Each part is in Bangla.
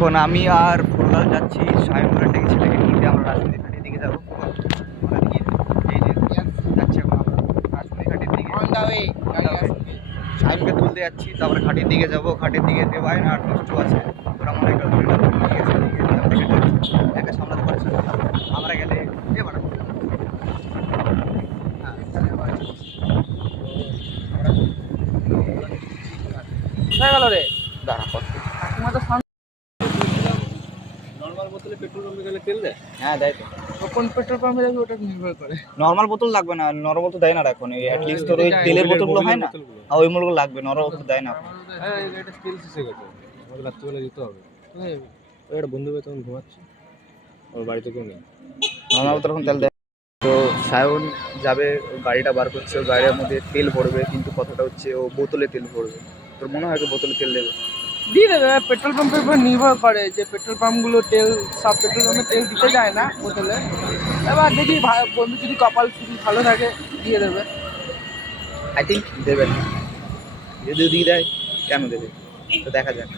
এখন আমি আর ফুলগাল যাচ্ছি সায়নপুরের থেকে ছেলেকে নিতে। আমরা রাজধানী ঘাটের দিকে যাবো। এই যে যাচ্ছি এখন আমরা রাজধানী ঘাটের দিকে সায়নকে তুলতে যাচ্ছি, তারপরে ঘাটের দিকে যাবো। ঘাটের দিকে দেবায়ন আর কষ্ট আছে, ওরা মনে একা সামলাতে পারছে না। আমরা গেলে গেল রে দাঁড়া নরমাল বোতলে পেট্রোল পাম্পে গেলে তেল দেয়? হ্যাঁ দেয় তো। কোন পেট্রোল পাম্পে যাবে ওটা নির্ভর করে। নরমাল বোতল লাগবে না, নরমাল তো দেয় না এখন। অ্যাট লিস্ট তোর ওই তেলের বোতলগুলো হয় না, আর ওই মুলগুলো লাগবে, নরমাল বোতল দেয় না। হ্যাঁ এটা স্কিল শিখে গেছে, আমাদের রাত্রিবেলা যেতে হবে। ওই একটা বন্ধু তখন ঘুমাচ্ছে, ওর বাড়িতে কেউ নেই, নরমাল বোতল এখন তেল দেয়। তো সায়ন যাবে, গাড়িটা বার করছে, ও গাড়ির মধ্যে তেল ভরবে, কিন্তু কথাটা হচ্ছে ও বোতলে তেল ভরবে। তোর মনে হয় বোতলে তেল দেবে? দিয়ে দেবে। পেট্রোল পাম্পের উপর নির্ভর করে যে পেট্রোল পাম্পগুলো তেল, সব পেট্রোল পাম্পে তেল দিতে যায় না বোতলে। এবার দেখি বন্ধু যদি কপাল যদি ভালো থাকে দিয়ে দেবে। আই থিঙ্ক দেবে না, যদি দিয়ে দেয় কেন দেবে, তো দেখা যাক।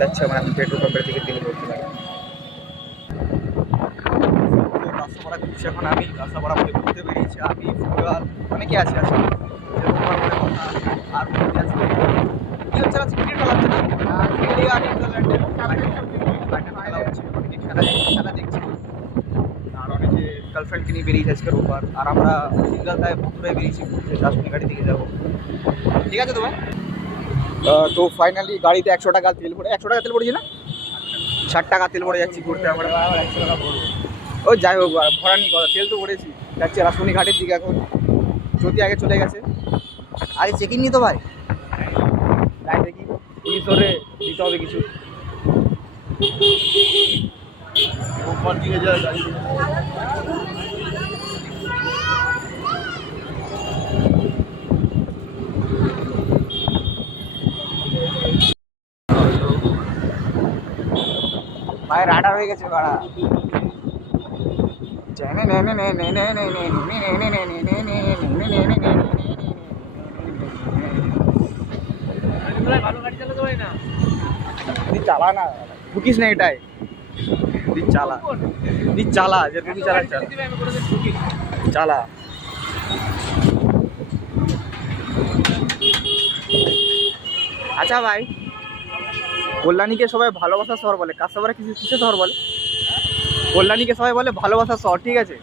যাচ্ছে আমরা এখন পেট্রোল পাম্পের দিকে তেল ভরতে পারি। কাঁচাপাড়া ঘুরছি এখন আমি, কাঁচাপাড়া মধ্যে ঘুরতে বেরিয়েছি আমি, ফুটবল অনেকে আছে আসলে। আর কি হচ্ছে, আজকে ক্রিকেট খেলা হচ্ছে না, ইন্ডিয়া আর নিউজিল্যান্ডের খেলা হচ্ছে, অনেকে খেলা দেখছে। আর অনেকে গার্লফ্রেন্ডকে নিয়ে বেরিয়েছে আজকের ওপার, আর আমরা সিঙ্গল তাই বন্ধুরাই বেরিয়েছি ঘুরতে, রাজধানী গাড়ি দিকে যাবো। ঠিক আছে তো ভাই। তো ফাইনালি গাড়িতে 100 টাকা তেল ভরে, 100 টাকা তেল পড়েছি না, 60 টাকা তেল ভরে যাচ্ছি ঘুরতে আমরা। 100 টাকা ভরবো, ওই যাই হোক ভরা নিয়ে কথা, তেল তো ভরেছি। যাচ্ছি রাজধানী ঘাটের দিকে এখন। যদি আগে চলে গেছে, আগে চেকিং নি তো ভাই, যাই দেখি পুলিশ ধরে দিতে হবে কিছু। ভাই রাডার হয়ে গেছে ভাড়া। চালা না, ঢুকিস না এটাই, চালা চালা যে তুমি চালা চালা। আচ্ছা ভাই, কল্যাণীকে সবাই ভালোবাসার শহর বলে, কাঁচাপাড়া কিছু কিসের শহর বলে? কল্যাণীকে সবাই বলে ভালোবাসার শহর, ঠিক আছে?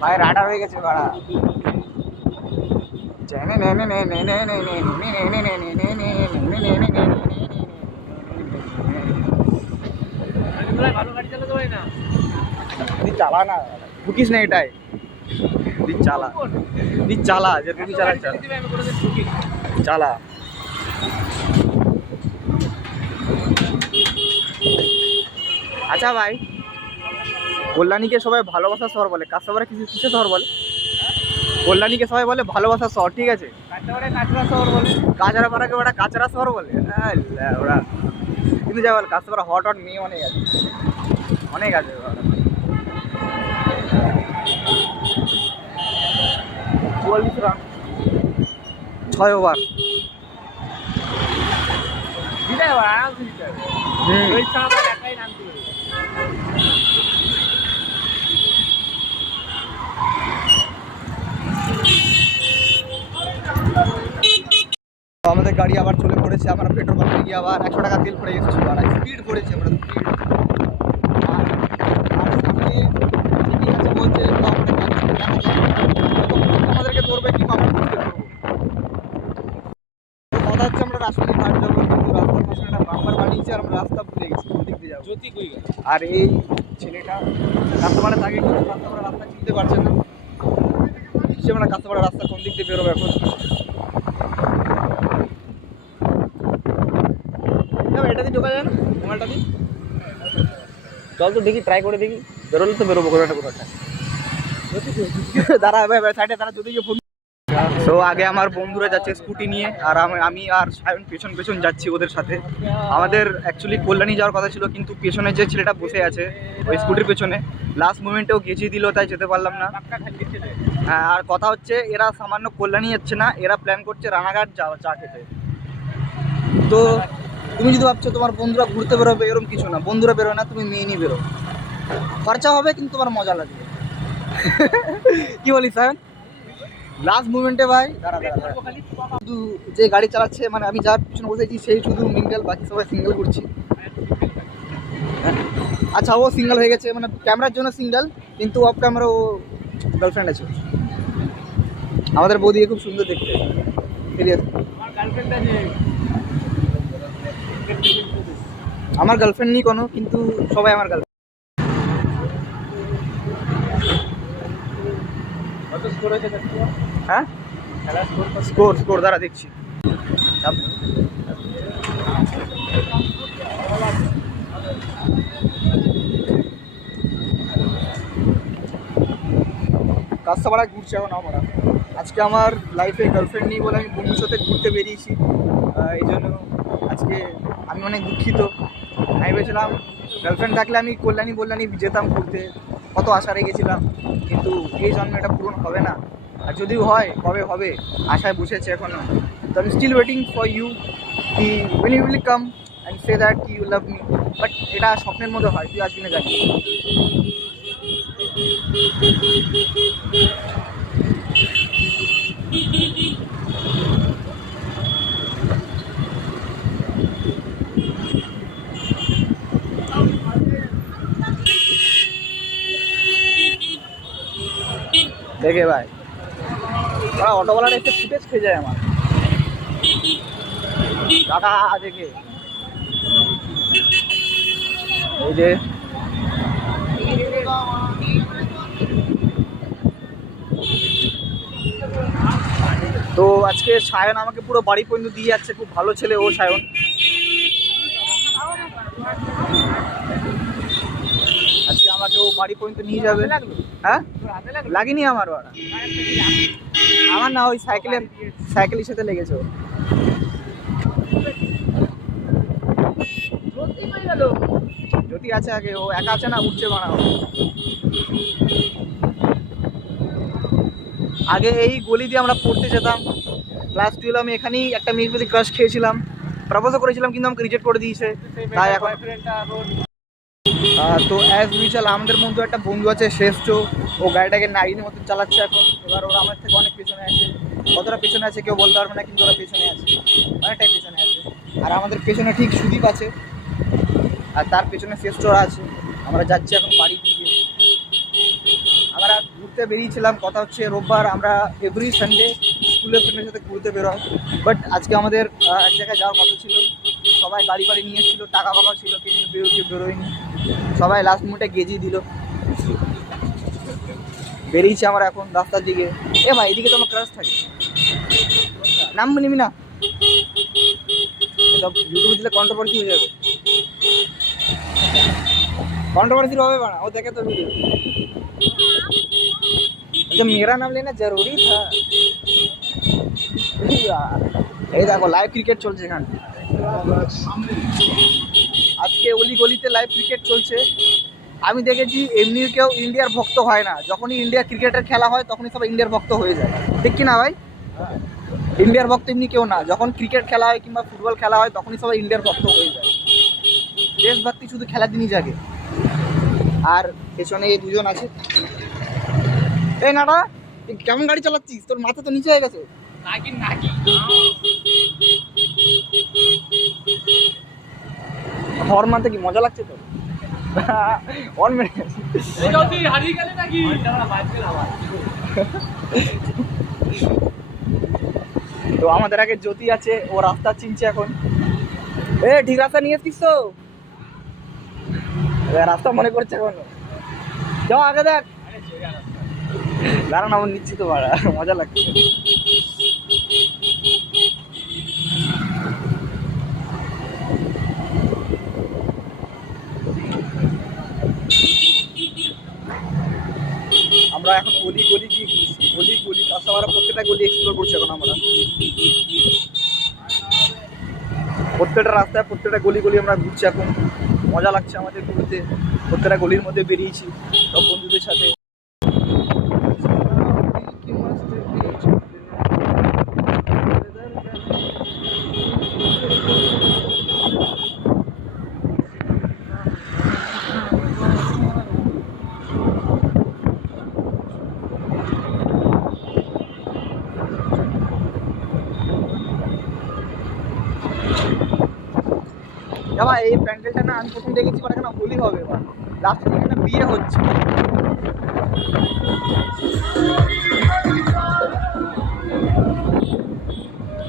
ভাই রাডার হয়ে গেছে ভাড়া। চালা না, ঢুকিস না এটাই, চালা চালা যে তুমি চালা চালা। আচ্ছা ভাই, কল্যাণীকে সবাই ভালোবাসার শহর বলে, কাঁচাপাড়া কিছু কিসের শহর বলে? কল্যাণীকে সবাই বলে ভালোবাসার শহর, ঠিক আছে? কাঁচরাপাড়াকে ওরা কাঁচরা শহর বলে। ওরা কিন্তু যাই বল, কাঁচরাপাড়া হট হট মেয়ে অনেক আছে, অনেক আছে। 44 রান, 6 ওভার। আমাদের গাড়ি আবার চলে পড়েছে, আমরা পেট্রোল পাম্পে গিয়ে আবার 100 টাকা তেল পড়ে গেছি। স্পিড পড়েছি আমরা, স্পিড। বলছে আমাদেরকে ধরবে কি আমরা বুঝতে পারবো। কথা হচ্ছে আমরা রাস্তায় ঘাট যাবো, কিন্তু রাস্তার পাশে একটা বাম্পার বানিয়েছে আর আমরা রাস্তা ভুলে গেছি কোন দিক দিয়ে যাবো। আর এই ছেলেটা কাঁচাপাড়া থাকে, কিন্তু কাঁচাপাড়া রাস্তা চিনতে পারছে না। নিশ্চয়ই আমরা কাঁচাপাড়া রাস্তা কোন দিক দিয়ে বেরোবো এখন। এটা দিয়ে ঢোকা যায় না, মোবাইলটা দিই চল তো দেখি, ট্রাই করে দেখি, বেরোলে তো বেরোবো কোনো একটা কোথাটা। দাঁড়া ভাই সাইডে দাঁড়া, যদি ফোন। তো আগে আমার বন্ধুরা যাচ্ছে স্কুটি নিয়ে, আর আমি আর সায়ন পেছন পেছন যাচ্ছি ওদের সাথে। আমাদের অ্যাকচুয়ালি কল্যাণী যাওয়ার কথা ছিল, কিন্তু পেছনে যে ছেলেটা বসে আছে ওই স্কুটির পেছনে, লাস্ট মোমেন্টেও গেছিয়ে দিল, তাই যেতে পারলাম না। হ্যাঁ, আর কথা হচ্ছে এরা সামান্য কল্যাণী যাচ্ছে না, এরা প্ল্যান করছে রানাঘাট যাওয়া চা খেতে। তো তুমি যদি ভাবছো তোমার বন্ধুরা ঘুরতে বেরোবে, এরকম কিছু না, বন্ধুরা বেরোয় না, তুমি মেয়ে নিয়ে বেরো, খরচা হবে কিন্তু তোমার মজা লাগবে। কি বলিস স্যার? লাস্ট মুভমেন্টে ভাই দাঁড়া দাঁড়া দাঁড়া, শুধু যে গাড়ি চালাচ্ছে মানে আমি যার পিছনে বসেছি সেই শুধু মিঙ্গেল, বাকি সবাই সিঙ্গেল করছি। আচ্ছা ও সিঙ্গেল হয়ে গেছে, মানে ক্যামেরার জন্য সিঙ্গেল, কিন্তু অফ ক্যামেরা ও গার্লফ্রেন্ড আছে। আমাদের বৌদি খুব সুন্দর দেখতে, সিরিয়াস। আমার গার্লফ্রেন্ড নেই কোনো, কিন্তু সবাই আমার গার্লফ্রেন্ড। হ্যাঁ স্কোর স্কোর দ্বারা দেখছি। কাঁচরাপাড়া ঘুরছি এখন আমরা। আজকে আমার লাইফে গার্লফ্রেন্ড নেই বলে আমি বন্ধুর সাথে ঘুরতে বেরিয়েছি, এই জন্য আজকে আমি অনেক দুঃখিত। আমি ভেবেছিলাম গার্লফ্রেন্ড থাকলে আমি কল্যাণী যেতাম ঘুরতে, কত আশা রেখেছিলাম, কিন্তু এই জন্মে এটা পূরণ হবে না। আর যদিও হয় কবে হবে আশায় বসেছে এখনও। তো আমি স্টিল ওয়েটিং ফর ইউ কি when you will come and say that কি ইউ লাভ মি, বাট এটা স্বপ্নের মধ্যে হয়, তুই আসবি না জানি। দেখে ভাই ওরা অটোওয়ালার একটু ফুটেজ খেয়ে যায় আমার দাদা দেখে। এই যে তো আজকে সায়ন আমাকে পুরো বাড়ি পর্যন্ত দিয়ে যাচ্ছে, খুব ভালো ছেলে ও সায়ন। আজকে আমাকে ও বাড়ি পর্যন্ত নিয়ে যাবে। হ্যাঁ লাগেনি আমার, ওরা আমার না, ওই সাইকেলের সাথে লেগেছে ও। জ্যোতি আছে আগে, ও একা আছে না, উঠছে বানাও। আগে এই গলি দিয়ে আমরা পড়তে যেতাম, ক্লাস 12 আমি এখানেই একটা মেয়ের প্রতি ক্রাশ খেয়েছিলাম, প্রপোজও করেছিলাম কিন্তু আমাকে রিজেক্ট করে দিয়েছে। তাই এখন তো অ্যাজ ইউজুয়াল আমাদের মধ্যে একটা বন্ধু আছে শ্রেষ্ঠ, ও গাড়িটাকে নাইনের মতন চালাচ্ছে এখন। এবার ওরা আমার থেকে অনেক পেছনে আছে, কতটা পেছনে আছে কেউ বলতে পারবে না, কিন্তু ওরা পেছনে আছে, অনেকটাই পেছনে আছে। আর আমাদের পেছনে ঠিক সুদীপ আছে, আর তার পেছনে শ্রেষ্ঠরা আছে। আমরা যাচ্ছি এখন বাড়ির দিকে। আমরা ঘুরতে বেরিয়েছিলাম, কথা হচ্ছে রোববার আমরা এভরি সানডে স্কুলের ফ্রেন্ডের সাথে ঘুরতে বেরোয়, বাট আজকে আমাদের এক জায়গায় যাওয়ার কথা ছিল। সবাই গাড়ি ফাড়ি নিয়ে এসেছিলো, টাকা ফাঁকা ছিল, কিন্তু বেরোয়নি, সবাই লাস্ট মিনিটে গেজিয়ে দিল। বেরিয়েছি আমরা এখন রাস্তার দিকে। এ ভাই এদিকে তো আমার ক্রাশ থাকে, নাম নিবি না, সব ইউটিউবে দিলে কন্ট্রোভার্সি হয়ে যাবে। कॉन्ट्रोवर्सी হবে না, ও দেখে তো ভিডিও। जब मेरा नाम लेना जरूरी था। এই দেখো লাইভ ক্রিকেট চলছে এখানে, আজকে অলি গলিতে লাইভ ক্রিকেট চলছে। আমি দেখেছি এমনি কেউ ইন্ডিয়ার ভক্ত হয় না, যখনই ইন্ডিয়া ক্রিকেটের খেলা হয় তখনই সবাই ইন্ডিয়ার ভক্ত হয়ে যায়, ঠিক কি না ভাই? ইন্ডিয়ার ভক্ত এমনি কেউ না, যখন ক্রিকেট খেলা হয় কিংবা ফুটবল খেলা হয় তখনই সবাই ইন্ডিয়ার ভক্ত হয়ে যায়। দেশভক্তি শুধু খেলার দিনই জাগে। আর পেছনে এই দুজন আছে। এই নাটা কেমন গাড়ি চালাচ্ছিস, তোর মাথা তো নিচে হয়ে গেছে। হর্ন মারতে কি মজা লাগছে তো? হর্ন মেরে তো আমাদের আগে জ্যোতি আছে, ও রাস্তা চিনছে এখন। এ ঠিক রাস্তা নিয়ে এসছিস তো? রাস্তা মনে করছে এখন, যাও আগে দেখ। দাঁড়ান আমার নিচ্ছি তো, মজা লাগছে। আমরা এখন গলি গলি গিয়ে ঘুরছি, গলি গলি কাঁচরাপাড়া প্রত্যেকটা গলি এক্সপ্লোর করছি এখন আমরা। প্রত্যেকটা রাস্তায় প্রত্যেকটা গলি গলি আমরা ঘুরছি এখন, মজা লাগছে আমাদের ঘুরতে। প্রত্যেকটা গলির মধ্যে বেরিয়েছি সব বন্ধুদের সাথে। এবার এই প্যান্ডেলটা না আমি প্রথম দেখেছি মানে এখানে হোলি হবে, এবার লাস্ট এখানে বিয়ে হচ্ছে।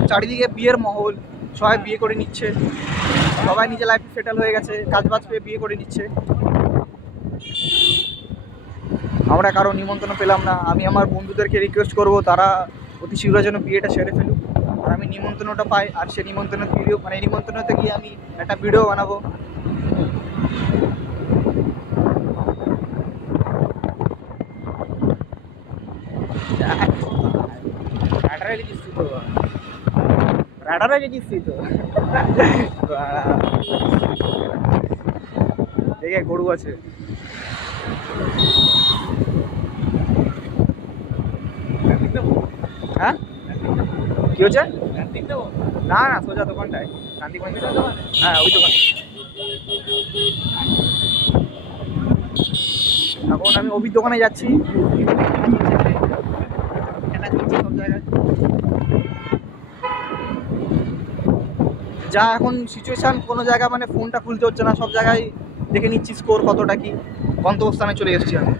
চারিদিকে বিয়ের মহল, সবাই বিয়ে করে নিচ্ছে, সবাই নিজের লাইফে সেটেল হয়ে গেছে, কাজ বাজ পেয়ে বিয়ে করে নিচ্ছে। আমরা কারো নিমন্ত্রণ পেলাম না। আমি আমার বন্ধুদেরকে রিকোয়েস্ট করব তারা অতি শীঘ্র যেন বিয়েটা সেরে ফেলুক, আর আমি নিমন্ত্রণটা পাই, আর সে নিমন্ত্রণের ভিডিও মানে নিমন্ত্রণতে গিয়ে আমি একটা ভিডিও বানাবো। রাডারে গেছিস তো দেখে গরু আছে। হ্যাঁ কি হচ্ছে? না না সোজা দোকানটায় শান্তিগঞ্জ। হ্যাঁ ওই দোকান। এখন আমি অভির দোকানে যাচ্ছি। খেলা চলছে সব জায়গায়, যা এখন সিচুয়েশান, কোনো জায়গায় মানে ফোনটা খুলতে হচ্ছে না, সব জায়গায় দেখে নিচ্ছি স্কোর কতটা কি, গন্তব্যস্থানে চলে এসেছি আমি।